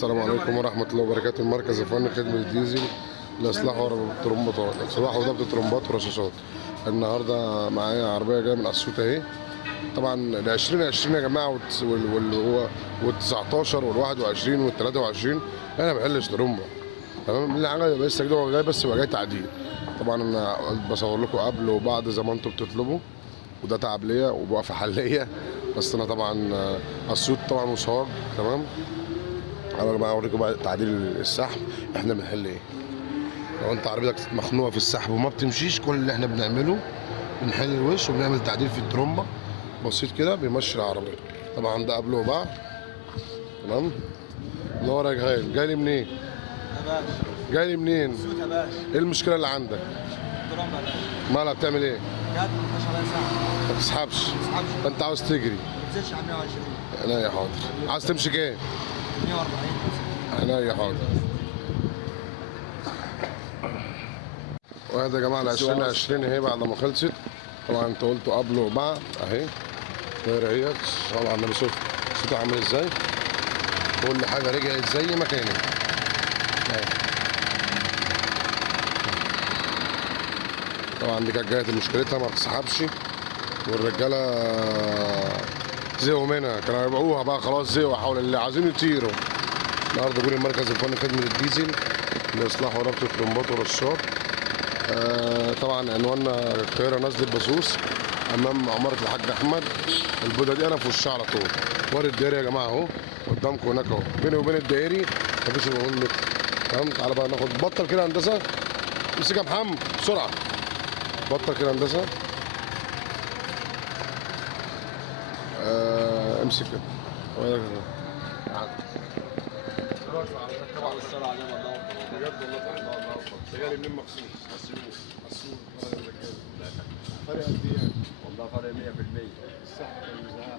السلام عليكم ورحمة الله وبركاته. المركز الفني خدمة الديزل لإصلاح الترمبات، إصلاح وضبط الترمبات والرشاشات. النهارده معايا عربية جاية من أسيوط أهي. طبعا ال 2020 يا جماعة وال 19 وال 21 وال 23 أنا ما بحلش ترمبة. تمام، اللي حاجة لسه كده هو جاي، بس هو جاي تعديل. طبعا أنا بصور لكم قبل وبعد زي ما أنتم بتطلبوا، وده تعب ليا وبوقفة حلية. بس أنا طبعا أسيوط طبعا وصاج. تمام، انا بقى اوريكم بقى تعديل السحب. احنا بنحل ايه؟ لو انت عربيتك مخنوقه في السحب وما بتمشيش، كل اللي احنا بنعمله بنحل الوش وبنعمل تعديل في الترومبه بسيط كده بيمشي العربيه. طبعا ده قبل وبعد. تمام. نور يا جهال، جاي لي منين؟ يا باشا جاي لي منين؟ اسيوط يا باشا. ايه المشكله اللي عندك؟ الترمبه يا باشا مالها بتعمل ايه؟ جت 12 ساعه ما تسحبش. ما تسحبش، ده انت عاوز تجري. ما تزيدش عن 120 لا يا حاضر. عاوز تمشي كام؟ 140. لا يا حاضر. وهذا يا جماعه ال 2020 اهي بعد ما خلصت. طبعا انت قلتوا قبل وبعد اهي. دايره اهي. صلى على النبي. صوتها عامل ازاي؟ كل حاجه رجعت زي ما كانت اهي. طبعا دي كانت جايه مشكلتها ما بتسحبش، والرجاله زهقوا منها، كانوا هيبيعوها بقى خلاص، زهقوا حول اللي عايزين يطيروا. النهارده جولي المركز الفني خدمه الديزل لاصلاح وربط الترمبات والرشاشات. طبعا عنواننا القاهره نزل البسوس امام عماره الحاج احمد. البوده دي انا في وشها على طول. ورا الدائري يا جماعه اهو قدامكم هناك اهو، بيني وبين الدائري مفيش 400 متر. تمام. تعالى بقى ناخد، بطل كده هندسه، امسك يا محمد بسرعه، بطل كده هندسه. امسك كده. دلوقتي طبعا السرعه عليه والله بجد والله تعالى. انت جاي منين مخصوص؟ اسيوط. فرق قد ايه يعني؟ والله فرق 100%. السحب والمزاح.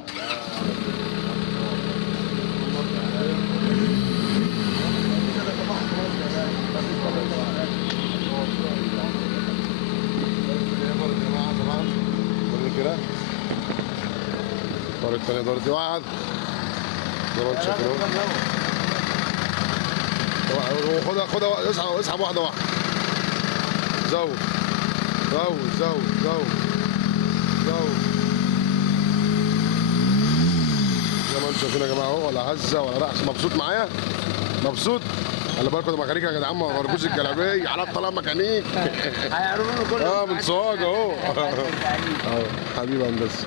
كده الطريق التاني دار دي واحد زي ما انت شايف اهو. خدها اسحب واحده واحده. زود زود زود زود زود زي ما انتم شايفين يا جماعه اهو. ولا هزه ولا رقص. مبسوط معايا؟ مبسوط؟ خلي بالكم ده ميكانيك يا جدعان، ما غربوش الجلابيه على الطلاق ميكانيك. هيعرفوا كله من صواج اهو. حبيبي هندسه.